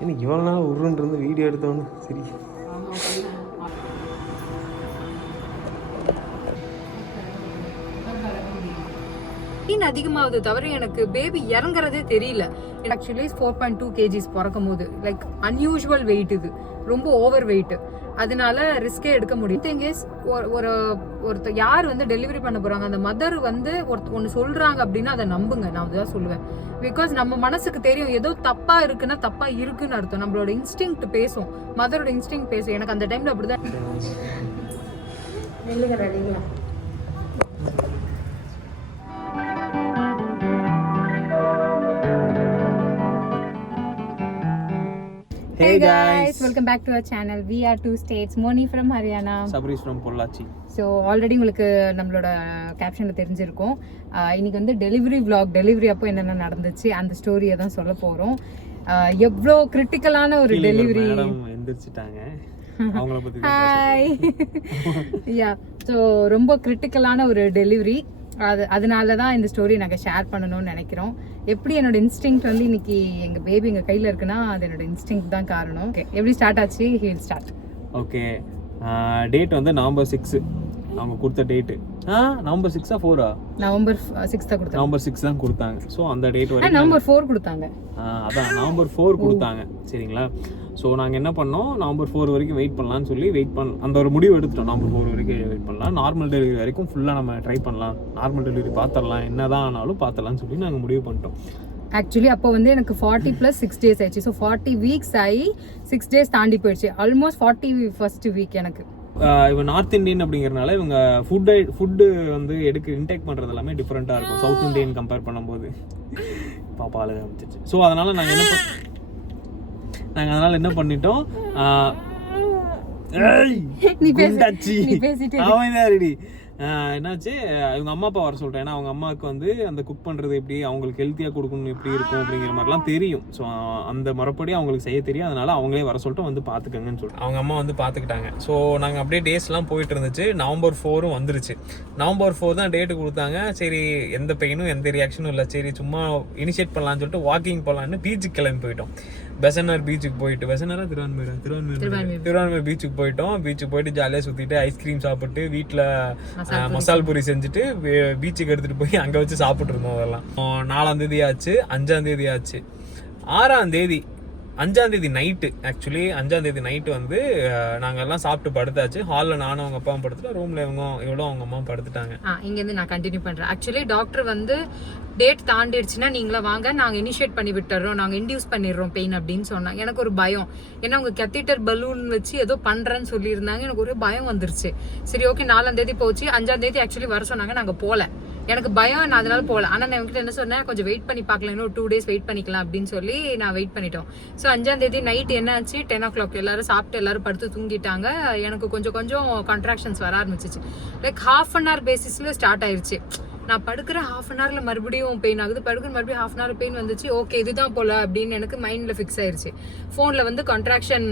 எனக்கு இவ்வளோ நாள் உருன்னு இருந்து வீடியோ எடுத்தவொன்னு சரி. அதிகமாவது தவிர எனக்கு பேபி இறங்குறதே தெரியல. ஆக்சுவலி 4.2 kgs பிறக்கும் போது லைக் அன்யூஷுவல் வெயிட், இது ரொம்ப ஓவர் வெயிட். அதனால ரிஸ்கே எடுக்க முடியும். திங் இஸ் ஒருத்தர் யார் வந்து டெலிவரி பண்ண போறாங்க, அந்த மதர் வந்து ஒன்று சொல்றாங்க அப்படின்னா அதை நம்புங்க. நான் அதுதான் சொல்லுவேன். பிகாஸ் நம்ம மனசுக்கு தெரியும் ஏதோ தப்பா இருக்குன்னா தப்பா இருக்குன்னு அர்த்தம். நம்மளோட இன்ஸ்டிங் பேசும், மதரோட இன்ஸ்டிங் பேசும். எனக்கு அந்த டைம்ல அப்படிதான். Hey guys, welcome back to our channel. We are two states. Moni from Haryana, Sabris from Pollachi. So already உங்களுக்கு நம்மளோட கேப்ஷன்ல தெரிஞ்சிருக்கும். இன்னைக்கு வந்து டெலிவரி அப்போ என்னென்ன நடந்துச்சு அந்த ஸ்டோரியை தான் சொல்ல போறோம். எவ்வளோ கிரிட்டிக்கலான ஒரு டெலிவரி. எந்திரிச்சிட்டாங்க. அவங்கள பத்தி ஹாய். யா, ஸோ ரொம்ப கிரிட்டிக்கலான ஒரு டெலிவரி. அதனால தான் இந்த ஸ்டோரி நாங்கள் ஷேர் பண்ணணும்னு நினைக்கிறோம். எப்படி என்னோட இன்ஸ்டிங் வந்து இன்னைக்கு எங்கள் பேபி எங்கள் கையில் இருக்குன்னா அது என்னோட இன்ஸ்டிங் தான் காரணம். ஓகே, எப்படி ஸ்டார்ட் ஆச்சு? Heel start. ஓகே, டேட் வந்து November 6 அவங்க கொடுத்த டேட்டு. November 6 4 November 6 தான் கொடுத்தாங்க. November 6 தான் கொடுத்தாங்க. ஸோ அந்த டேட் வரைக்கும் November 4 கொடுத்தாங்க. அதான் November 4 கொடுத்தாங்க. சரிங்களா? ஸோ நாங்கள் என்ன பண்ணோம், November 4 வரைக்கும் வெயிட் பண்ணலான்னு சொல்லி அந்த ஒரு முடிவு எடுத்துட்டோம். November 4 வரைக்கும் வெயிட் பண்ணலாம், நார்மல் டெலிவரி வரைக்கும் ஃபுல்லாக நம்ம ட்ரை பண்ணலாம், நார்மல் டெலிவரி பார்த்துடலாம், என்னதான் ஆனாலும் பார்த்துடலாம்னு சொல்லி நாங்கள் முடிவு பண்ணிட்டோம். ஆக்சுவலி அப்போ வந்து எனக்கு 40 + 6 days ஆயிடுச்சு. ஸோ 40 weeks ஆகி 6 days தாண்டி போயிடுச்சு. ஆல்மோஸ்ட் 41st week எனக்கு. இவன் நார்த் இந்தியன் அப்படிங்கிறனால இவங்க ஃபுட்டு வந்து இன்டேக் பண்ணுறது எல்லாமே டிஃப்ரெண்ட்டாக இருக்கும் சவுத் இந்தியன் கம்பேர் பண்ணும்போது. பாப்பா அழகாக ஆரம்பிச்சிச்சு. ஸோ அதனால் நாங்கள் என்ன பண்ணிட்டோம், என்னாச்சு, இவங்க அம்மா அப்பா வர சொல்லிட்டேன். ஏன்னா அவங்க அம்மாவுக்கு வந்து அந்த குக் பண்ணுறது எப்படி, அவங்களுக்கு ஹெல்த்தியாக கொடுக்கணும் எப்படி இருக்கும் அப்படிங்கிற மாதிரிலாம் தெரியும். ஸோ அந்த மறுபடி அவங்களுக்கு செய்ய தெரியும். அதனால அவங்களே வர சொல்லிட்டு வந்து பார்த்துக்கங்கன்னு சொல்லிட்டு அவங்க அம்மா வந்து பார்த்துக்கிட்டாங்க. ஸோ நாங்கள் அப்படியே டேஸ்லாம் போயிட்டு இருந்துச்சு. November 4 வந்துருச்சு. November 4 தான் டேட்டு கொடுத்தாங்க. சரி, எந்த பெயினும் எந்த ரியாக்ஷனும் இல்லை. சரி, சும்மா இனிஷியேட் பண்ணலான்னு சொல்லிட்டு வாக்கிங் போகலான்னு பீச்சுக்கு கிளம்பி போயிட்டோம். பெசனர் பீச்சுக்கு போயிட்டு, பெசனரா திருவான்மையூர் பீச்சுக்கு போயிட்டோம். பீச்சுக்கு போயிட்டு ஜாலியாக சுற்றிட்டு ஐஸ்கிரீம் சாப்பிட்டு வீட்டில் மசால் பூரி செஞ்சுட்டு பீச்சுக்கு எடுத்துகிட்டு போய் அங்கே வச்சு சாப்பிட்டு இருந்தோம். அதெல்லாம் 4ஆம் தேதி ஆச்சு, 5ஆம் தேதி ஆச்சு, 6ஆம் தேதி 5ஆம் தேதி நைட்டு. ஆக்சுவலி 5ஆம் தேதி நைட்டு வந்து நாங்கள் எல்லாம் சாப்பிட்டு படுத்தாச்சு. ஹாலில் நானும் அவங்க அப்பாவும் படுத்துட்டோம், ரூமில் இவ்வளோ அவங்க அம்மா படுத்துட்டாங்க. இங்கேருந்து நான் கண்டினியூ பண்ணுறேன். ஆக்சுவலி டாக்டர் வந்து டேட் தாண்டிடுச்சுன்னா நீங்களா வாங்க, நாங்கள் இனிஷியேட் பண்ணி விட்டுறோம், நாங்கள் இன்டியூஸ் பண்ணிடுறோம் பெயின் அப்படின்னு சொன்னாங்க. எனக்கு ஒரு பயம். ஏன்னா அவங்க கத்தீட்டர் பலூன் வச்சு ஏதோ பண்ணுறேன்னு சொல்லியிருந்தாங்க. எனக்கு ஒரு பயம் வந்துருச்சு. சரி, ஓகே, 4ஆம் தேதி போச்சு. 5ஆம் தேதி ஆக்சுவலி வர சொன்னாங்க. நாங்கள் போகல. எனக்கு பயம், நான் அதனால போகல. ஆனால் நான் என்கிட்ட என்ன சொன்னேன், கொஞ்சம் வெயிட் பண்ணி பார்க்கலாம், இன்னும் 2 days வெயிட் பண்ணிக்கலாம் அப்படின்னு சொல்லி நான் வெயிட் பண்ணிட்டோம். ஸோ 5ஆம் தேதி நைட் என்ன ஆச்சு, 10 o'clock எல்லாரும் சாப்பிட்டு எல்லாரும் படுத்து தூங்கிட்டாங்க. எனக்கு கொஞ்சம் கான்ட்ராக்ஷன்ஸ் வர ஆரம்பிச்சிச்சு. லைக் 1/2 hour பேசிஸில் ஸ்டார்ட் ஆயிடுச்சு. நான் படுக்கிற 1/2 hourல மறுபடியும் பெயின் ஆகுது, படுக்கிற மறுபடியும் 1/2 hour பெயின் வந்துச்சு. ஓகே, இதுதான் போல அப்படின்னு எனக்கு மைண்டில் ஃபிக்ஸ் ஆயிடுச்சு. ஃபோனில் வந்து கான்ட்ராக்ஷன்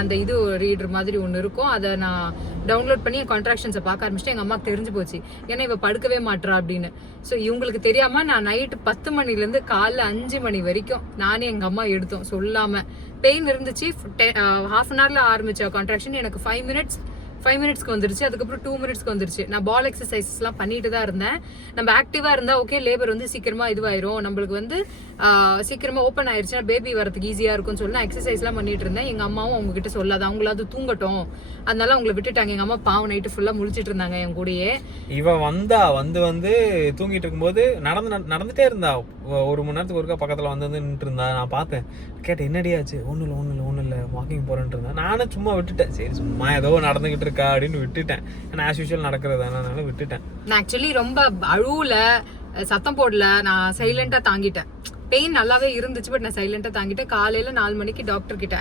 அந்த இது ரீடர் மாதிரி ஒன்று இருக்கும், அதை நான் டவுன்லோட் பண்ணி என் கான்ட்ராக்ஷன்ஸை பார்க்க ஆரம்பிச்சிட்டு எங்கள் அம்மாவுக்கு தெரிஞ்சு போச்சு. ஏன்னா இவ படுக்கவே மாட்றா அப்படின்னு. ஸோ இவங்களுக்கு தெரியாமல் நான் நைட்டு 10 மணிலேருந்து காலைல 5 மணி வரைக்கும் நானே எங்கள் அம்மா எடுத்தோம் சொல்லாமல். பெயின் இருந்துச்சு. 1/2 hourல ஆரம்பிச்ச கான்ட்ராக்ஷன் எனக்கு 5 மினிட்ஸ்க்கு வந்துருச்சு. அதுக்கப்புறம் 2 minutesக்கு வந்துருச்சு. நான் பால் எக்ஸசைஸ்லாம் பண்ணிட்டு தான் இருந்தேன். நம்ம ஆக்டிவா இருந்தா ஓகே, லேபர் வந்து சீக்கிரமா இதுவாயிரும், நம்மளுக்கு வந்து சீக்கிரமா ஓப்பன் ஆயிருச்சுன்னா பேபி வரதுக்கு ஈஸியா இருக்கும்னு சொல்லி நான் எக்ஸசைஸ்லாம் பண்ணிட்டு இருந்தேன். எங்க அம்மாவும் அவங்க கிட்ட சொல்லாது, அவங்களாவது தூங்கட்டும், அதனால அவங்களை விட்டுட்டாங்க. எங்க அம்மா பாவம் நைட்டு ஃபுல்லா முழிச்சிட்டு இருந்தாங்க என் கூடயே. இவ வந்து தூங்கிட்டு இருக்கும்போது நடந்துட்டே இருந்தா. 1 மணி நேரத்துக்கு ஒருக்கா பக்கத்துல வந்து நின்றுட்டு இருந்தா. நான் பார்த்தேன், கேட்டேன் என்னடியாச்சு. ஒன்றும் இல்லை வாக்கிங் போறேன்ட்டு இருந்தா. நானும் சும்மா விட்டுட்டேன். சரி, சும்மா ஏதோ நடந்துகிட்டு இருக்கா அப்படின்னு விட்டுட்டேன். ஏன்னா ஆஸ் யூஷுவல் நடக்கிறது, அதனால விட்டுட்டேன். நான் ஆக்சுவலி ரொம்ப அழுவல, சத்தம் போடல, நான் சைலண்டா தாங்கிட்டேன். பெயின் நல்லாவே இருந்துச்சு, பட் நான் சைலண்டாக தாங்கிட்டு காலையில் 4 மணிக்கு டாக்டர் கிட்ட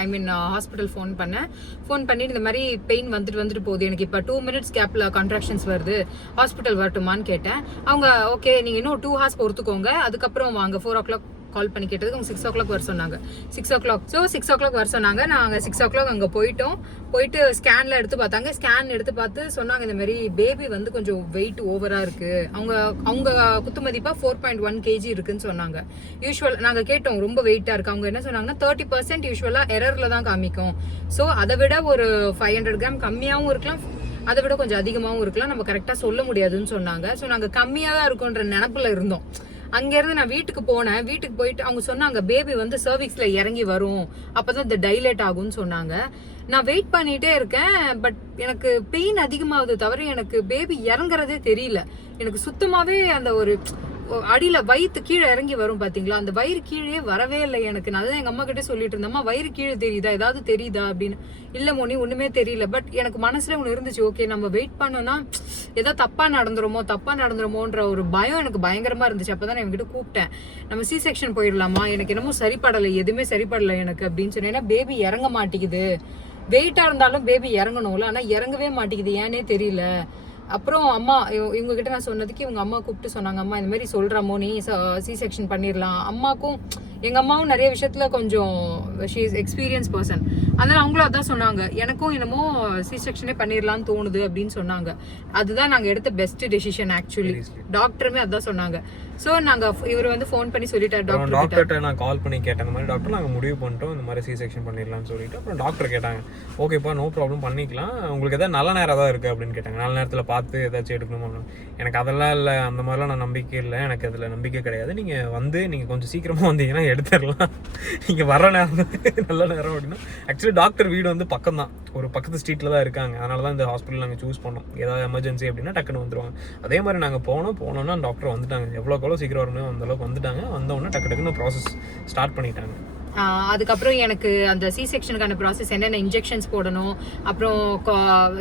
ஹாஸ்பிட்டல் ஃபோன் பண்ணிட்டு இந்த மாதிரி பெயின் வந்துட்டு போகுது, எனக்கு இப்போ 2 minutes கேப்பில் கான்ட்ராக்ஷன்ஸ் வருது, ஹாஸ்பிட்டல் வரட்டுமான்னு கேட்டேன். அவங்க ஓகே, நீங்கள் இன்னும் 2 hours பொறுத்துக்கோங்க, அதுக்கப்புறம் வாங்க 4 o'clock கால் பண்ணி கேட்டதுக்கு அவங்க 6 o'clock வர சொன்னாங்க. 6 o'clock. ஸோ 6 o'clock வர சொன்னாங்க. நாங்கள் 6 o'clock அங்கே போயிட்டு ஸ்கேனில் எடுத்து பார்த்தாங்க. ஸ்கேன் எடுத்து பார்த்து சொன்னாங்க இந்த மாதிரி பேபி வந்து கொஞ்சம் வெயிட் ஓவராக இருக்குது. அவங்க குத்து மதிப்பாக 4.1 kg இருக்குன்னு சொன்னாங்க. நாங்கள் கேட்டோம் ரொம்ப வெயிட்டாக இருக்குது. அவங்க என்ன சொன்னாங்கன்னா 30% யூஸ்வலாக எரரில் தான் காமிக்கும். ஸோ அதை விட ஒரு 500 கிராம் கம்மியாகவும் இருக்கலாம், அதை விட கொஞ்சம் அதிகமாகவும் இருக்கலாம், நம்ம கரெக்டாக சொல்ல முடியாதுன்னு சொன்னாங்க. ஸோ நாங்கள் கம்மியாக தான் இருக்கோன்ற நினப்பில் இருந்தோம். அங்கேருந்து நான் வீட்டுக்கு போனேன். வீட்டுக்கு போயிட்டு அவங்க சொன்னாங்க பேபி வந்து சர்விக்ஸில் இறங்கி வரும், அப்போ தான் இந்த டைலேட் ஆகும்னு சொன்னாங்க. நான் வெயிட் பண்ணிகிட்டே இருக்கேன். பட் எனக்கு பெயின் அதிகமாகுது தவிர எனக்கு பேபி இறங்குறதே தெரியல. எனக்கு சுத்தமாகவே அந்த ஒரு அடியில் வயிற்று கீழே இறங்கி வரும் பார்த்தீங்களா, அந்த வயிறு கீழே வரவே இல்லை எனக்கு. நான் தான் எங்கள் அம்மா கிட்டே சொல்லிட்டு இருந்தேம்மா வயிறு கீழே தெரியுதா, ஏதாவது தெரியுதா அப்படின்னு. இல்லை மோனி ஒன்றுமே தெரியல. பட் எனக்கு மனசில் ஒன்று இருந்துச்சு, ஓகே நம்ம வெயிட் பண்ணோன்னா ஏதோ தப்பாக நடந்துருமோன்ற ஒரு பயம் எனக்கு பயங்கரமாக இருந்துச்சு. அப்போ தான் நான் என்கிட்ட கூப்பிட்டேன், நம்ம சி செக்ஷன் போயிடலாமா, எனக்கு என்னமோ சரிப்படலை, எதுவுமே சரிப்படலை எனக்கு அப்படின்னு சொன்னேன். ஏன்னா பேபி இறங்க மாட்டேங்குது, வெயிட்டாக இருந்தாலும் பேபி இறங்கணும்ல, ஆனால் இறங்கவே மாட்டேங்குது, ஏன்னே தெரியல. அப்புறம் அம்மா இவங்க கிட்ட நான் சொன்னதுக்கு இவங்க அம்மா கூப்பிட்டு சொன்னாங்க, அம்மா இந்த மாதிரி சொல்கிறமோ நீ சி செக்ஷன் பண்ணிடலாம். அம்மாக்கும் எங்கள் அம்மாவும் நிறைய விஷயத்தில் கொஞ்சம் ஷீ இஸ் எக்ஸ்பீரியன்ஸ் பர்சன், அதனால் அவங்களும் அதான் சொன்னாங்க, எனக்கும் என்னமோ சி செக்ஷனே பண்ணிடலான்னு தோணுது அப்படின்னு சொன்னாங்க. அதுதான் நாங்கள் எடுத்த பெஸ்ட் டெசிஷன் ஆக்சுவலி. டாக்டருமே அதான் சொன்னாங்க. ஸோ நாங்கள் இவர் வந்து ஃபோன் பண்ணி சொல்லிட்டார் டாக்டர்கிட்ட. நான் கால் பண்ணி கேட்டேன் இந்த மாதிரி டாக்டர் நாங்கள் முடிவு பண்ணிட்டோம் இந்த மாதிரி சி செக்ஷன் பண்ணிடலாம்னு சொல்லிட்டு. அப்புறம் டாக்டர் கேட்டாங்க, ஓகேப்பா நோ ப்ராப்ளம் பண்ணிக்கலாம், உங்களுக்கு எதாவது நல்ல நேரம் தான் இருக்குது அப்படின்னு கேட்டாங்க. நல்ல நேரத்தில் பார்த்து ஏதாச்சும் எடுக்கணும் அப்படின்னு. எனக்கு அதெல்லாம் இல்லை, அந்த மாதிரிலாம் நான் நம்பிக்கை இல்லை, எனக்கு அதில் நம்பிக்கை கிடையாது. நீங்கள் கொஞ்சம் சீக்கிரமாக வந்தீங்கன்னா எடுத்துடலாம், நீங்கள் வர நேரம் நல்ல நேரம் அப்படின்னா. ஆக்சுவலி டாக்டர் வீடு வந்து பக்கம் தான், ஒரு பக்கத்து ஸ்ட்ரீட்டில் தான் இருக்காங்க. அதனால தான் இந்த ஹாஸ்பிட்டல் நாங்கள் சூஸ் பண்ணோம். ஏதாவது எமர்ஜென்சி அப்படின்னா டக்குன்னு வந்துடுவாங்க. அதே மாதிரி நாங்கள் போனோன்னா டாக்டர் வந்துட்டாங்க, எவ்வளோ சீக்கிரம் வரணும் அந்த அளவுக்கு வந்துட்டாங்க. வந்தோடனே டக்குன்னு ப்ராசஸ் ஸ்டார்ட் பண்ணிட்டாங்க. அதுக்கப்புறம் எனக்கு அந்த சி செக்ஷனுக்கான ப்ராசஸ் என்னென்ன இன்ஜெக்ஷன்ஸ் போடணும், அப்புறம்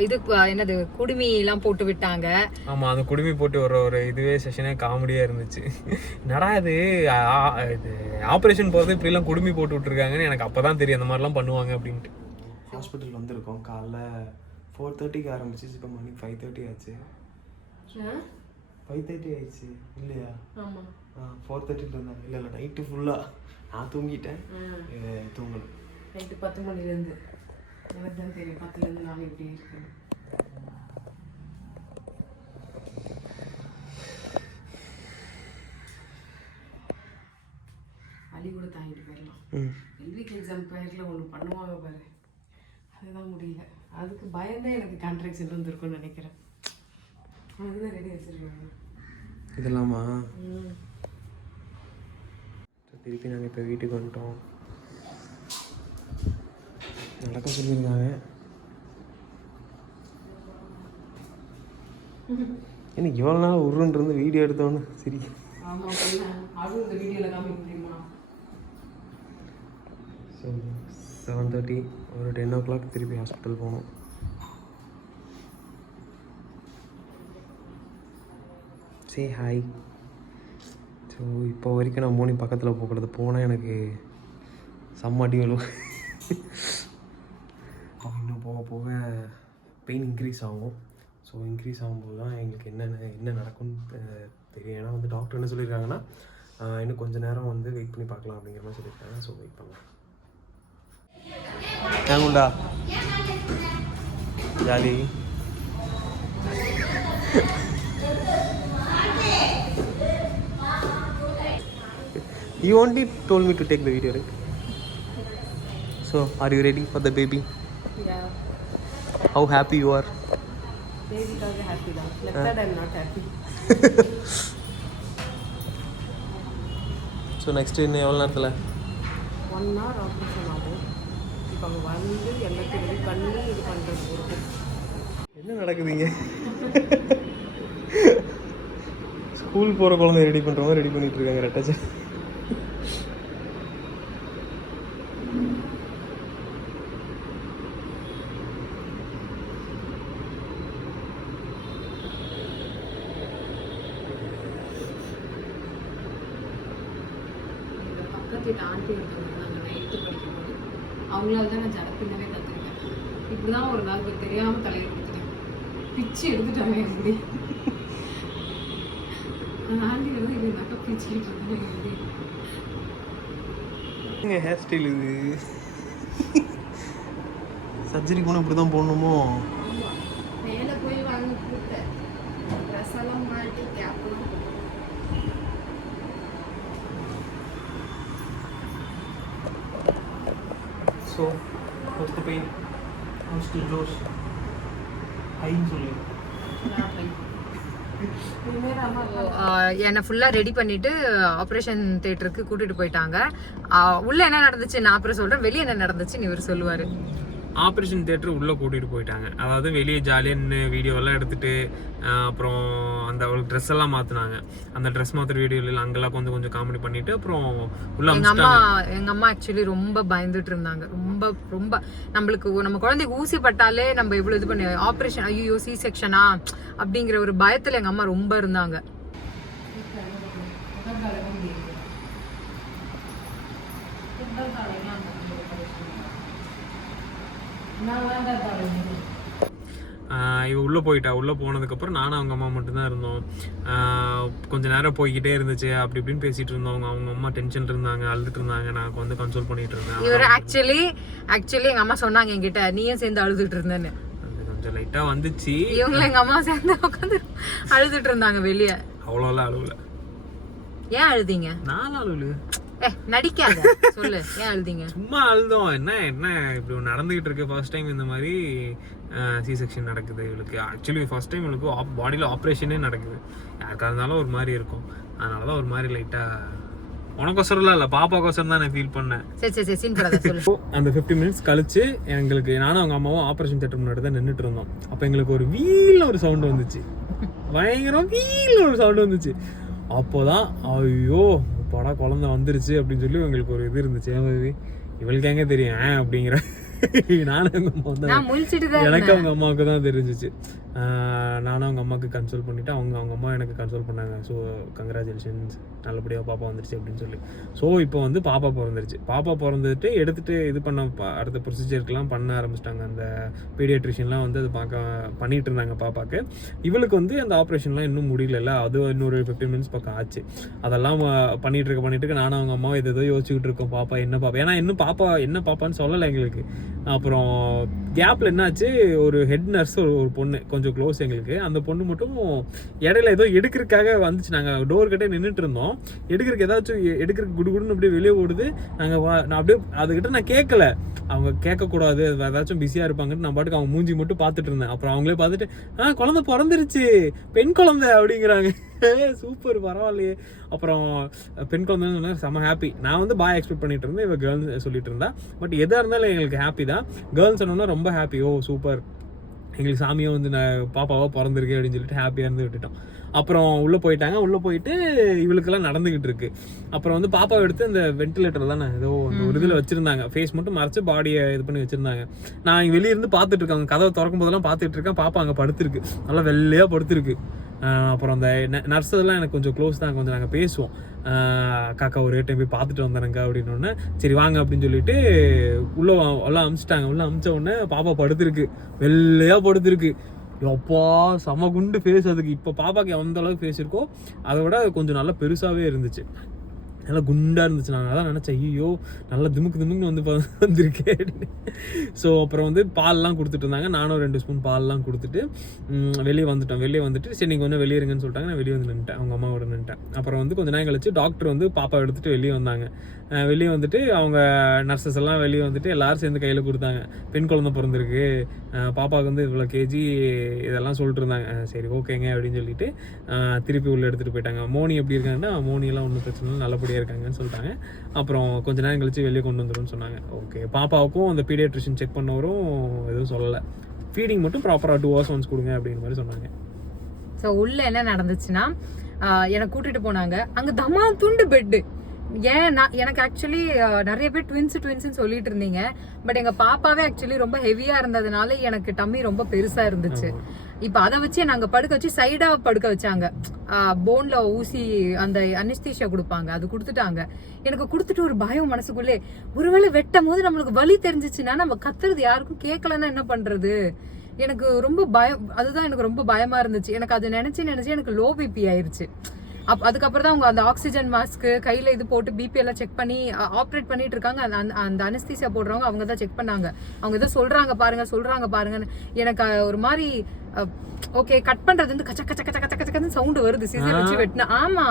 இது என்னது குடுமிலாம் போட்டு விட்டாங்க. ஆமாம், அந்த குடுமி போட்டு ஒரு இதுவே செஷனே காமெடியாக இருந்துச்சு. என்னடா இது ஆப்ரேஷன் போகிறது இப்படிலாம் குடுமி போட்டு விட்டுருக்காங்கன்னு எனக்கு அப்போ தான் தெரியும் அந்த மாதிரிலாம் பண்ணுவாங்க அப்படின்ட்டு. ஹாஸ்பிட்டல் வந்திருக்கோம். காலைல 4:30க்கு ஆரம்பிச்சு, இப்போ மணி 5:30 ஆச்சு. 5:30 ஆயிடுச்சு இல்லையா? 4:30 இருந்தாங்க. இல்லை நைட்டு ஃபுல்லாக நான் தூங்கிட்டேன், தூங்கலை. நைட்டு 10 மணிலேருந்து எனக்கு தான் தெரியும், 10லேருந்து நான் இப்படி இருக்கேன். அலி கூட தாங்கிட்டு போயிடலாம். எல்விக்கு எக்ஸாம் பேரில் ஒன்று பண்ணுவாங்க பாரு, அதுதான் முடியல. அதுக்கு பயந்தே எனக்கு கான்ட்ராக்ஷன் வந்துருக்கும்னு நினைக்கிறேன். அதுதான் ரெடி வச்சுருக்காங்க இதெல்லாமா. திருப்பி நாங்கள் இப்போ வீட்டுக்கு வந்துட்டோம். நடக்க சொல்லியிருக்காங்க. எனக்கு இவ்வளோ நாள் உருன்னு வீடியோ எடுத்தோன்னு சரி. ஸோ 7:30 ஒரு 10 o'clock திருப்பி ஹாஸ்பிட்டல் போகணும். Say hi. ஸோ இப்போ வரைக்கும் நான் மோனி பக்கத்தில் போகிறது, போனால் எனக்கு செம்ம அடி வரும். இன்னும் போக போக பெயின் இன்க்ரீஸ் ஆகும். ஸோ இன்க்ரீஸ் ஆகும்போது தான் எங்களுக்கு என்ன நடக்கும்னு தெரியும். ஏன்னா வந்து டாக்டர் என்ன சொல்லியிருக்காங்கன்னா இன்னும் கொஞ்சம் நேரம் வந்து வெயிட் பண்ணி பார்க்கலாம் அப்படிங்கிற மாதிரி சொல்லியிருக்காங்க. ஸோ வெயிட் பண்ணலாம். ஏங்குண்டா jolly. You only told me to take the video, right? So, are you ready for the baby? Yeah. How happy you are? Baby is happy now. Left side I'm not happy. So next in எவ்வளோ நேரத்தில்? 1 hour operation ஆகும். இப்போ அவங்க வந்து எல்லாத்தையும் ready பண்ணி இது பண்ணுறது. என்ன நடக்குதுங்க? ஸ்கூல் போகிற குழந்தை ரெடி பண்ணுறவங்க ரெடி பண்ணிட்டு இருக்காங்க ரெட்டாச்சு. ஆண்டி இருக்காங்க, நாங்கள் 9th படிக்கும்போது அவங்களால தான் நான் ஜடப்பின்னவே கற்றுருக்கேன். இப்படி தான் ஒரு நாள் தெரியாமல் தலையை கொடுத்துட்டேன், பிச்சு எடுத்துட்டாங்க எப்படி. அந்த ஆண்டி வந்து இது நக்கை பிச்சுக்கிட்டு இருந்தாங்க எப்படி. இங்கே ஹேர் ஸ்டைல் இது சர்ஜரி போனால் இப்படி தான் போடணுமோ? மேலே போய் வாங்கி கொடுத்தேன் ட்ரெஸ் எல்லாம் மாட்டி கேப்லாம். ஸோ ஃபர்ஸ்ட் பெயின் ஃபர்ஸ்ட் ஜோஸ் ஹைன்னு சொல்லி என்னை ஃபுல்லாக ரெடி பண்ணிட்டு ஆப்ரேஷன் தேட்டருக்கு கூட்டிட்டு போயிட்டாங்க. உள்ள என்ன நடந்துச்சு நான் அப்புறம் சொல்றேன், வெளியே என்ன நடந்துச்சுன்னு இவர் சொல்லுவாரு. ஆப்ரேஷன் தியேட்டர் உள்ளே கூட்டிகிட்டு போயிட்டாங்க. அதாவது வெளியே ஜாலியாக வீடியோலாம் எடுத்துகிட்டு அப்புறம் அந்த அவளுக்கு ட்ரெஸ் எல்லாம் மாற்றினாங்க. அந்த ட்ரெஸ் மாற்றுற வீடியோவில் அங்கெல்லாம் கொஞ்சம் கொஞ்சம் காமெடி பண்ணிவிட்டு அப்புறம் உள்ள எங்கள் அம்மா ஆக்சுவலி ரொம்ப பயந்துட்டு இருந்தாங்க. ரொம்ப ரொம்ப நம்ம குழந்தைக்கு ஊசி பட்டாலே நம்ம இவ்வளோ இது பண்ணி ஆப்ரேஷன் ஐயோ சி செக்ஷனா அப்படிங்கிற ஒரு பயத்தில் எங்கள் அம்மா ரொம்ப இருந்தாங்க. இவ உள்ளே போயிட்டா. உள்ளே போனதுக்கப்புறம் நானும் அவங்க அம்மா மட்டும்தான் இருந்தோம். கொஞ்ச நேரம் போய்கிட்டே இருந்துச்சு. அப்படி இப்படின்னு பேசிட்டு இருந்தோம். அவங்க அம்மா டென்ஷன் இருந்தாங்க, அழுதுட்டு இருந்தாங்க. நான் வந்து கன்சோல் பண்ணிட்டு இருந்தேன். இவர் ஆக்சுவலி எங்க அம்மா சொன்னாங்க என்கிட்ட நீயும் சேர்ந்து அழுதுட்டு இருந்தேன்னு. கொஞ்சம் லைட்டா வந்துச்சு. இவங்கள எங்க அம்மா சேர்ந்து உட்காந்து அழுதுட்டு இருந்தாங்க வெளியே. அவ்வளோலாம் அழுவல. ஏன் அழுதீங்க? நானும் அழுவல. நடிக்காத சொல்லு, ஏன் அழுதீங்க? சும்மா அழுதோம். என்ன இப்படி நடந்துகிட்டு இருக்கு. ஃபர்ஸ்ட் டைம் இந்த மாதிரி சி செக்ஷன் நடக்குது இவளுக்கு. ஆக்சுவலி ஃபர்ஸ்ட் டைம் இவளுக்கு பாடியில் ஆப்ரேஷனே நடக்குது. யாருக்கா இருந்தாலும் ஒரு மாதிரி இருக்கும். அதனால தான் ஒரு மாதிரி லைட்டாக உனக்கொசரம் இல்லை பாப்பாக்கொசரம் தான் நான் ஃபீல் பண்ணேன். அந்த 15 மினிட்ஸ் கழிச்சு எங்களுக்கு நானும் அவங்க அம்மாவும் ஆப்ரேஷன் தியேட்டர் முன்னாடி தான் நின்றுட்டு இருந்தோம். அப்போ எங்களுக்கு ஒரு வீல் ஒரு சவுண்டு வந்துச்சு. பயங்கரம் வீல் ஒரு சவுண்டு வந்துச்சு. அப்போதான் ஐயோ படா குழந்தை வந்துருச்சு அப்படின்னு சொல்லி எங்களுக்கு ஒரு இது இருந்துச்சு. இவளுக்கு எங்க தெரியும் அப்படிங்கிற நானும் அவங்க அம்மா தான் எனக்கு அவங்க அம்மாவுக்கு தான் தெரிஞ்சிச்சு. நானும் அவங்க அம்மாவுக்கு கன்சல்ட் பண்ணிவிட்டு அவங்க அம்மா எனக்கு கன்சல்ட் பண்ணாங்க. ஸோ கங்க்ராச்சுலேஷன்ஸ், நல்லபடியாக பாப்பா வந்துருச்சு அப்படின்னு சொல்லி. ஸோ இப்போ வந்து பாப்பா பிறந்துருச்சு. பாப்பா பிறந்துட்டு எடுத்துகிட்டு இது பண்ண அடுத்த ப்ரொசீஜருக்கெலாம் பண்ண ஆரம்பிச்சிட்டாங்க. அந்த பீடியாட்ரிஷியன்லாம் வந்து அது பண்ணிகிட்டு இருந்தாங்க பாப்பாவுக்கு. இவளுக்கு வந்து அந்த ஆப்ரேஷன்லாம் இன்னும் முடியல. அது இன்னொரு 15 மினிட்ஸ் பக்கம் ஆச்சு. அதெல்லாம் பண்ணிகிட்டு இருக்க நானும் அவங்க அம்மாவும் எதோ யோசிச்சுக்கிட்டு இருக்கோம். பாப்பா என்ன பாப்பா, ஏன்னா இன்னும் பாப்பா என்ன பாப்பான்னு சொல்லலை எங்களுக்கு. அப்புறம் கேப்பில் என்னாச்சு, ஒரு ஹெட் நர்ஸ் ஒரு பொண்ணு கொஞ்சம் க்ளோஸ் எங்களுக்கு. அந்த பொண்ணு மட்டும் இடையில ஏதோ எடுக்கிறதுக்காக வந்துச்சு. நாங்கள் டோர் கிட்டே நின்றுட்டு இருந்தோம். எடுக்கிறதுக்கு குடுகுடுன்னு அப்படியே வெளியே ஓடுது. நான் அப்படியே அதுக்கிட்ட நான் கேட்கல. அவங்க கேட்கக்கூடாது, ஏதாச்சும் பிஸியாக இருப்பாங்கன்னு நான் பாட்டுக்கு அவங்க மூஞ்சி மட்டும் பார்த்துட்டு இருந்தேன். அப்புறம் அவங்களே பார்த்துட்டு குழந்தை பிறந்துருச்சு, பெண் குழந்தை அப்படிங்கிறாங்க. சூப்பர், பரவாயில்லையே. அப்புறம் பெண் குழந்தைன்னு சொன்னாங்க. செம்ம ஹாப்பி. நான் வந்து பாய் எக்ஸ்பெக்ட் பண்ணிட்டு இருந்தேன், இவ கேர்ள்ஸ் சொல்லிட்டு இருந்தா. பட் எதாக இருந்தாலும் எங்களுக்கு ஹாப்பி தான். கேர்ள்ஸ் சொன்னோன்னா ரொம்ப ஹாப்பி. ஓ சூப்பர், எங்களுக்கு சாமியாக வந்து நான் பாப்பாவாக பிறந்திருக்கேன் அப்படின்னு சொல்லிட்டு ஹாப்பியாக இருந்து விட்டுட்டோம். அப்புறம் உள்ளே போயிட்டாங்க. உள்ளே போயிட்டு இவளுக்கெல்லாம் நடந்துக்கிட்டு இருக்கு. அப்புறம் வந்து பாப்பாவை எடுத்து இந்த வென்டிலேட்டர் தானே ஏதோ ஒரு இதில் வச்சுருந்தாங்க. ஃபேஸ் மட்டும் மறைச்சு பாடியை இது பண்ணி வச்சுருந்தாங்க. நான் இங்கே வெளியே இருந்து பார்த்துட்டு இருக்கேன். அவங்க கதவை திறக்கும் போதெல்லாம் பார்த்துட்டு இருக்கேன். பாப்பா அங்கே படுத்துருக்கு, நல்லா வெள்ளையாக படுத்துருக்கு. அப்புறம் அந்த நர்ஸெல்லாம் எனக்கு கொஞ்சம் க்ளோஸ் தான், கொஞ்சம் நாங்கள் பேசுவோம். காக்கா ஒரு டைம் போய் பார்த்துட்டு வந்தானுங்க அப்படின்னோடனே சரி வாங்க அப்படின்னு சொல்லிட்டு உள்ளே எல்லாம் அமிச்சிட்டாங்க. உள்ளே அமிச்ச உடனே பாப்பா படுத்துருக்கு, வெள்ளையாக படுத்துருக்கு. எப்பா செம குண்டு ஃபேஸ். அதுக்கு இப்போ பாப்பாக்கு எந்த அளவுக்கு ஃபேஸ் இருக்கோ அதை விட கொஞ்சம் நல்லா பெருசாகவே இருந்துச்சு, நல்லா குண்டாக இருந்துச்சு. நான் அதான் நினச்சேன், ஐயோ நல்லா திமுக்குன்னு வந்து வந்திருக்கேன் அப்படின்னு. ஸோ அப்புறம் வந்து பால்லாம் கொடுத்துட்டு இருந்தாங்க. நானும் 2 ஸ்பூன் பால்லாம் கொடுத்துட்டு வெளியே வந்துட்டு சரி நீங்கள் கொஞ்சம் வெளியே இருங்கன்னு சொல்லிட்டாங்க. நான் வெளியே வந்து நின்ட்டேன், அவங்க அம்மாவோட நின்ட்டேன். அப்புறம் வந்து கொஞ்சம் நேரம் கழிச்சு டாக்டர் வந்து பாப்பா எடுத்துகிட்டு வெளியே வந்தாங்க. வெளியே வந்துட்டு அவங்க நர்சஸ் எல்லாம் வெளியே வந்துட்டு எல்லோரும் சேர்ந்து கையில் கொடுத்தாங்க. பெண் குழந்தை பிறந்திருக்கு, பாப்பாவுக்கு வந்து இவ்வளோ கேஜி இதெல்லாம் சொல்லிட்டு இருந்தாங்க. சரி ஓகேங்க அப்படின்னு சொல்லிட்டு திருப்பி உள்ளே எடுத்துகிட்டு போயிட்டாங்க. மோனி எப்படி இருக்காங்கன்னா, மோனியெல்லாம் ஒன்றும் பிரச்சனை இல்லை, நல்லபடியாக இருக்காங்கன்னு சொல்லிட்டாங்க. அப்புறம் கொஞ்ச நேரம் கழிச்சு வெளியே கொண்டு வந்துடும்னு சொன்னாங்க. ஓகே, பாப்பாவுக்கும் அந்த பீடியாட்ரிஷியன் செக் பண்ணவரும் எதுவும் சொல்லலை. ஃபீடிங் மட்டும் ப்ராப்பராக 2 hours ஒன்ஸ் கொடுங்க அப்படிங்கிற மாதிரி சொன்னாங்க. ஸோ உள்ள என்ன நடந்துச்சுன்னா, என்னை கூட்டிட்டு போனாங்க. அங்கே தமா துண்டு பெட்டு. எனக்கு ஆக்சுவலி நிறைய பேர் ட்வின்ஸ்ன்னு சொல்லிட்டு இருந்தீங்க. பட் எங்க பாப்பாவே ஆக்சுவலி ரொம்ப ஹெவியா இருந்ததுனால எனக்கு டம்மி ரொம்ப பெருசா இருந்துச்சு. இப்போ அதை வச்சு நாங்க படுக்க வச்சு சைடா படுக்க வச்சாங்க. போன்ல ஊசி அந்த அனஸ்தீசியா கொடுப்பாங்க, அது கொடுத்துட்டாங்க. எனக்கு கொடுத்துட்டு ஒரு பயம் மனசுக்குள்ளே, ஒருவேளை வெட்டும் போது நம்மளுக்கு வலி தெரிஞ்சிச்சுன்னா நம்ம கத்துறது யாருக்கும் கேட்கலன்னா என்ன பண்றது, எனக்கு ரொம்ப பயம். அதுதான் எனக்கு ரொம்ப பயமா இருந்துச்சு. எனக்கு அது நினைச்சு எனக்கு லோ பிபி ஆயிருச்சு. அதுக்கப்புறம் தான் அவங்க அந்த ஆக்சிஜன் மாஸ்க் கையில இது போட்டு பிபி எல்லாம் செக் பண்ணி ஆப்ரேட் பண்ணிட்டு இருக்காங்க. அந்த அனஸ்தீசியா போடுறவங்க அவங்க தான் செக் பண்ணாங்க. அவங்க ஏதோ சொல்றாங்க பாருங்கன்னு எனக்கு ஒரு மாதிரி ஓகே கட் பண்றது வந்து கச்ச கச்ச கச்ச கச்ச கச்சன்னு சவுண்ட் வருது சிசர் வச்சு வெட்டினா. ஆமா,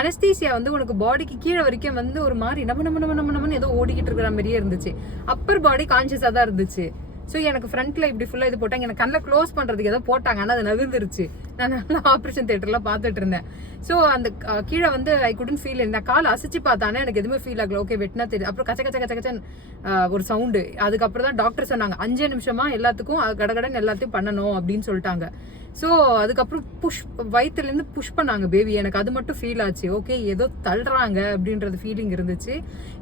அனஸ்தீசியா வந்து உனக்கு பாடிக்கு கீழே வரைக்கும் வந்து ஒரு மாதிரி நம்ம ஏதோ ஓடிக்கிட்டு இருக்கிற மாதிரியே இருந்துச்சு. அப்பர் பாடி கான்சியஸா தான் இருந்துச்சு. ஸோ எனக்கு ஃப்ரண்ட்ல இப்படி ஃபுல்லா இது போட்டாங்க. எனக்கு கண்ணில் க்ளோஸ் பண்றதுக்கு ஏதோ போட்டாங்க, ஆனால் அது நகர்ந்துருச்சு. நான் நல்லா ஆப்ரேஷன் தியேட்டர்லாம் பார்த்துட்டு இருந்தேன். ஸோ அந்த கீழே வந்து ஐ குடன்ட் ஃபீல். நான் காலை அசைச்சு பார்த்தானே எனக்கு எதுவுமே ஃபீல் ஆகல. ஓகே வெட்டினா தெரியும். அப்புறம் கச்ச கச்ச கச்ச கச்சன்னு ஒரு சவுண்டு. அதுக்கப்புறம் தான் டாக்டர் சொன்னாங்க 5 நிமிஷமா எல்லாத்துக்கும் கடகடன்னு எல்லாத்தையும் பண்ணணும் அப்படின்னு சொல்லிட்டாங்க. ஸோ அதுக்கப்புறம் வயிற்றுலேருந்து புஷ் பண்ணாங்க பேபி. எனக்கு அது மட்டும் ஃபீல் ஆச்சு. ஓகே ஏதோ தள்ளுறாங்க அப்படின்றது ஃபீலிங் இருந்துச்சு.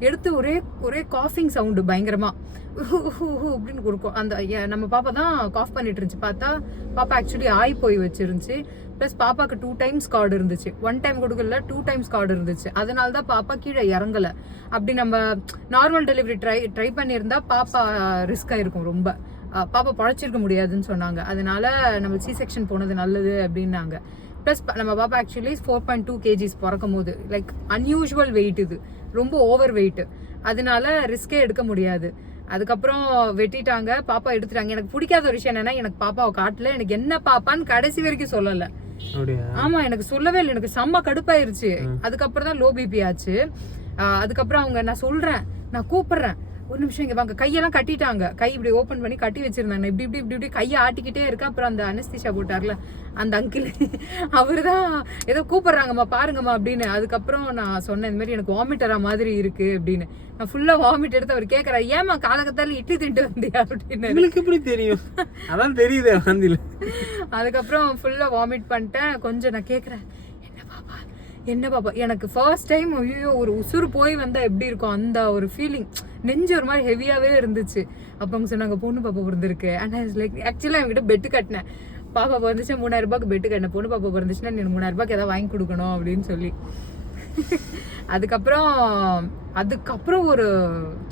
எடுத்து ஒரே காஃபிங் சவுண்டு பயங்கரமா அப்படின்னு கொடுக்கும். அந்த நம்ம பாப்பா தான் காஃப் பண்ணிட்டு இருந்துச்சு. பார்த்தா பாப்பா ஆக்சுவலி ஆய் போய் வச்சிருந்துச்சு. ப்ளஸ் பாப்பாக்கு 2 times கார்டு இருந்துச்சு. 1 time கொடுக்கல, 2 times கார்டு இருந்துச்சு. அதனால தான் பாப்பா கீழே இறங்கல. அப்படி நம்ம நார்மல் டெலிவரி ட்ரை பண்ணியிருந்தா பாப்பா ரிஸ்க் ஆயிருக்கும் ரொம்ப. பாப்பா பழச்சிருக்க முடியாதுன்னு சொன்னாங்க. அதனால நம்ம சி செக்ஷன் போனது நல்லது அப்படின்னாங்க. ப்ளஸ் நம்ம பாப்பா ஆக்சுவலி 4.2 kgs பிறக்கும் போது லைக் அன்யூஷுவல் வெயிட். இது ரொம்ப ஓவர் வெயிட். அதனால ரிஸ்கே எடுக்க முடியாது. அதுக்கப்புறம் வெட்டிட்டாங்க, பாப்பா எடுத்துட்டாங்க. எனக்கு பிடிக்காத ஒரு விஷயம் என்னன்னா, எனக்கு பாப்பாவை காட்டல. எனக்கு என்ன பாப்பான்னு கடைசி வரைக்கும் சொல்லல. ஆமா, எனக்கு சொல்லவே இல்லை. எனக்கு செம்ம கடுப்பாயிருச்சு. அதுக்கப்புறம் தான் லோ பிபி ஆச்சு. அதுக்கப்புறம் அவங்க நான் சொல்றேன், நான் கூப்பிடுறேன், ஒரு நிமிஷம் இங்க வாங்க. கையெல்லாம் கட்டிட்டாங்க. கை இப்படி ஓபன் பண்ணி கட்டி வச்சிருந்தாங்க. இப்படி கையை ஆட்டிக்கிட்டே இருக்கு. அப்புறம் அந்த அனஸ்தீசியா போட்டார்ல அந்த அங்கிள், அவரு தான் ஏதோ கூப்பிடுறாங்கம்மா பாருங்கம்மா அப்படின்னு. அதுக்கப்புறம் நான் சொன்னேன், இந்த மாதிரி எனக்கு வாமிட்டரா மாதிரி இருக்கு அப்படின்னு. நான் ஃபுல்லா வாமிட் எடுத்து அவர் கேட்கறாரு, ஏமா காலகத்தால இட்லி தின்ட்டு வந்தியா அப்படின்னு. உங்களுக்கு எப்படி தெரியும்? அதான் தெரியுது வந்தில. அதுக்கப்புறம் ஃபுல்லா வாமிட் பண்ணிட்டேன். கொஞ்சம் நான் கேட்கறேன், என்ன பாப்பா. எனக்கு ஃபர்ஸ்ட் டைம் ஐயோ ஒரு உசுறு போய் வந்தா எப்படி இருக்கும் அந்த ஒரு ஃபீலிங். நெஞ்சு ஒரு மாதிரி ஹெவியாவே இருந்துச்சு. அப்போ அவங்க சொன்னாங்க பொண்ணு பாப்பா பிறந்திருக்கு. அண்ட் லைக் ஆக்சுவலாக என்கிட்ட பெட்டு கட்டினேன். பாப்பா பிறந்துச்சு 3000 ரூபாய்க்கு பெட்டு கட்டினேன். பொண்ணு பாப்பா பிறந்துச்சுன்னா நீ 3000 ரூபாய்க்கு ஏதாவது வாங்கி கொடுக்கணும் அப்படின்னு சொல்லி. அதுக்கப்புறம் ஒரு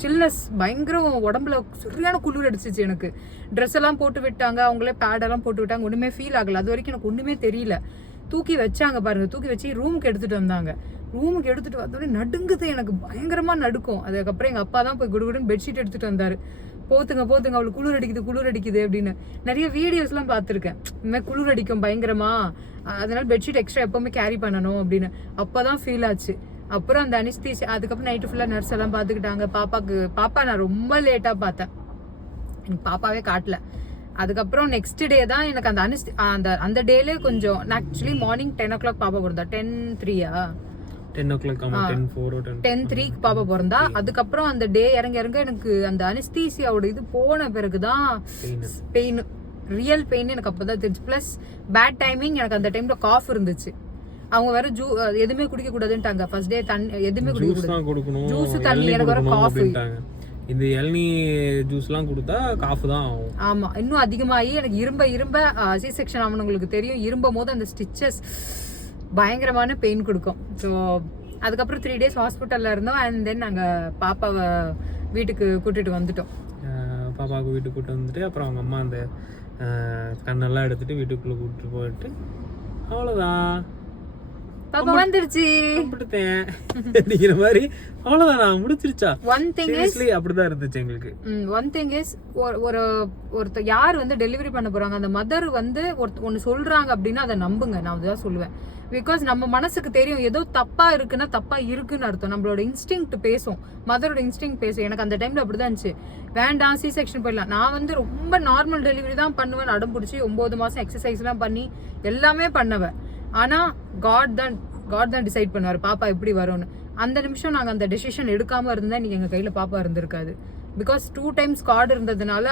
சில்னஸ் பயங்கரம். உடம்புல சரியான குளிர் அடிச்சிச்சு. எனக்கு ட்ரெஸ் எல்லாம் போட்டு விட்டாங்க, அவங்களே பேடெல்லாம் போட்டு விட்டாங்க. ஒண்ணுமே ஃபீல் ஆகல. அது வரைக்கும் எனக்கு ஒண்ணுமே தெரியல. தூக்கி வச்சாங்க பாருங்க, தூக்கி வச்சு ரூமுக்கு எடுத்துட்டு வந்தாங்க. ரூமுக்கு எடுத்துட்டு வந்தோடனே நடுங்குது, எனக்கு பயங்கரமா நடுக்கும். அதுக்கப்புறம் எங்க அப்பா தான் போய் குடுகுடுன்னு பெட்ஷீட் எடுத்துட்டு வந்தாரு. போத்துங்க அவளுக்கு குளிர் அடிக்குது அப்படின்னு. நிறைய வீடியோஸ் எல்லாம் பார்த்துருக்கேன், இந்த மாதிரி குளிர் அடிக்கும் பயங்கரமா, அதனால பெட்ஷீட் எக்ஸ்ட்ரா எப்பவுமே கேரி பண்ணணும் அப்படின்னு. அப்பதான் ஃபீல் ஆச்சு. அப்புறம் அந்த அனஸ்தீசியா, அதுக்கப்புறம் நைட்டு ஃபுல்லா நர்ஸ் எல்லாம் பாத்துக்கிட்டாங்க. பாப்பா நான் ரொம்ப லேட்டா பார்த்தேன், எனக்கு பாப்பாவே காட்டல. அதுக்கப்புறம் நெக்ஸ்ட் டே தான் எனக்கு அந்த டேலே கொஞ்சம். ஆக்சுவலி மார்னிங் 10 o'clock பாப்பா பிறந்தா. 10:3 பாப்பா பிறந்தா. அதுக்கப்புறம் அந்த டே இறங்க எனக்கு அந்த அனஸ்தீசியாவோட இது போன பிறகுதான் பெயின், ரியல் பெயின் எனக்கு அப்பதான் தெரிஞ்சு. Plus bad timing. எனக்கு அந்த டைம்ல காஃப் இருந்துச்சு. அவங்க வேற எதுவுமே குடிக்க கூடாதுன்ட்டாங்க. ஃபர்ஸ்ட் டே எதுவுமே குடிக்க கூடாது, ஜூஸ் தண்ணி. எனக்கு வேற காஃப். இந்த இளநீ ஜூஸ்லாம் கொடுத்தா காஃப் தான் ஆகும். ஆமா, இன்னும் அதிகமாகி எனக்கு இரும்ப சி செக்ஷன் ஆனவங்களுக்கு தெரியும், இரும்பும் போது அந்த ஸ்டிச்சஸ் பயங்கரமான பெயின் கொடுக்கும். ஸோ அதுக்கப்புறம் 3 days ஹாஸ்பிட்டல்ல இருந்தோம். அண்ட் தென் நாங்கள் பாப்பாவை வீட்டுக்கு கூட்டிட்டு வந்துட்டோம். பாப்பாவுக்கு வீட்டுக்கு கூப்பிட்டு வந்துட்டு அப்புறம் அவங்க அம்மா அந்த கண்ணெல்லாம் எடுத்துட்டு வீட்டுக்குள்ளே கூப்பிட்டு போயிட்டு அவ்வளோதான் பாப்பா வந்துருச்சு அப்படிங்கிற மாதிரி. அவ்வளவுதான், முடிச்சிருச்சா? அப்படிதான் இருந்துச்சு எங்களுக்கு. ஒன் திங் இஸ், ஒருத்தர் யார் வந்து டெலிவரி பண்ண போறாங்க, அந்த மதர் வந்து ஒன்னு சொல்றாங்க அப்படின்னா அதை நம்புங்க. நான் அதுதான் சொல்லுவேன். பிகாஸ் நம்ம மனசுக்கு தெரியும் ஏதோ தப்பா இருக்குன்னா தப்பா இருக்குன்னு அர்த்தம். நம்மளோட இன்ஸ்டிங்க்ட் பேசும், மதரோட இன்ஸ்டிங்க்ட் பேசும். எனக்கு அந்த டைம்ல அப்படிதான் இருந்துச்சு. வேண்டாம், சி செக்ஷன் போயிடலாம். நான் வந்து ரொம்ப நார்மல் டெலிவரி தான் பண்ணுவேன். அடம் பிடிச்சி 9 மாசம் எக்ஸசைஸ் எல்லாம் பண்ணி எல்லாமே பண்ணுவேன். ஆனா காட் தான் டிசைட் பண்ணுவார் பாப்பா எப்படி வரும்னு. அந்த நிமிஷம் நாங்கள் அந்த டெசிஷன் எடுக்காம இருந்தா நீங்க எங்க கையில பாப்பா இருந்திருக்காது. பிகாஸ் 2 times கார்டு இருந்ததுனால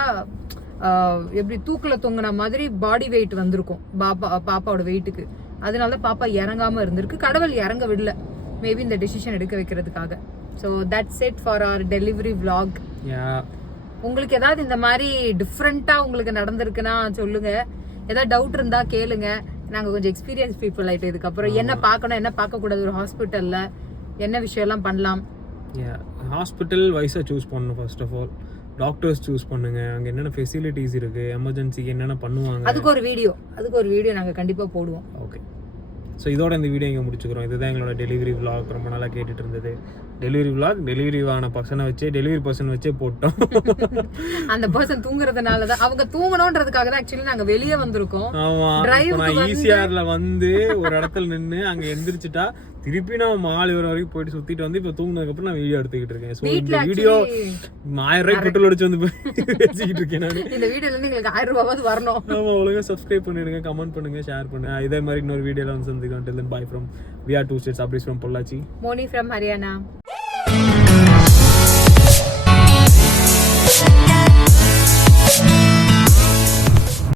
எப்படி தூக்கில் தொங்கின மாதிரி பாடி வெயிட் வந்திருக்கும் பாப்பாவோட வெயிட்டுக்கு. அதனால பாப்பா இறங்காம இருந்திருக்கு. கடவுள் இறங்க விடல, மேபி இந்த டெசிஷன் எடுக்க வைக்கிறதுக்காக. So that's it for our delivery vlog. உங்களுக்கு ஏதாவது இந்த மாதிரி டிஃப்ரெண்டா உங்களுக்கு நடந்திருக்குன்னா சொல்லுங்க. ஏதாவது டவுட் இருந்தா கேளுங்க. நாங்க கொஞ்சம் எக்ஸ்பீரியன்ஸ் பீப்புள் ஆயிட்டு இதுக்கப்புறம் என்ன பார்க்கணும் என்ன பார்க்க கூடாது ஒரு ஹாஸ்பிட்டல்ல, என்ன விஷயம் எல்லாம் பண்ணலாம். ஹாஸ்பிட்டல் வைஸா சூஸ் பண்ணணும். First of all doctors choose பண்ணுங்க. அங்க என்னென்ன ஃபெசிலிட்டிஸ் இருக்கு, எமர்ஜென்சிக்கு என்னென்ன பண்ணுவாங்க, அதுக்கு ஒரு வீடியோ நாங்க கண்டிப்பா போடுவோம். ஓகே, ஸோ இதோட இந்த வீடியோ இங்கே முடிச்சுக்கிறோம். இதுதான் எங்களோட டெலிவரி vlog. ரொம்ப நாளாக கேட்டுட்டு இருந்தது டெலிவரி vlog. டெலிவரி ஆன பர்சனை வச்சே டெலிவரி பர்சன் வச்சே போட்டோம். அந்த பர்சன் தூங்குறதுனால தான், அவங்க தூங்கணும்ன்றதுக்காக தான் ஆக்சுவலி நாங்க வெளியே வந்திருக்கோம். ஆமா, நான் ஈசிஆர்ல வந்து ஒரு இடத்துல நின்று அங்க எந்திரிச்சிட்டா திருப்பி நான் மாலை வரைக்கும் போயிட்டு சுத்திட்டு வந்து இப்ப தூங்குனதுக்கு அப்புறம் நான் வீடியோ எடுத்துக்கிட்டு இருக்கேன். சோ இந்த வீடியோ 1000 ரூபாய் பெட்ரோல் அடிச்சு வந்து பேசிக்கிட்டு இருக்கேன் நான். இந்த வீடியோல இருந்து உங்களுக்கு 1000 ரூபாயாவது வரணும். ஆமா, ஒழுங்கா சப்ஸ்கிரைப் பண்ணிடுங்க, கமெண்ட் பண்ணுங்க, ஷேர் பண்ணுங்க. இதே மாதிரி இன்னொரு வீடியோல வந்து சந்திக்கலாம். Till then, bye from we are two states, Abris from Pollachi, Moni from Haryana.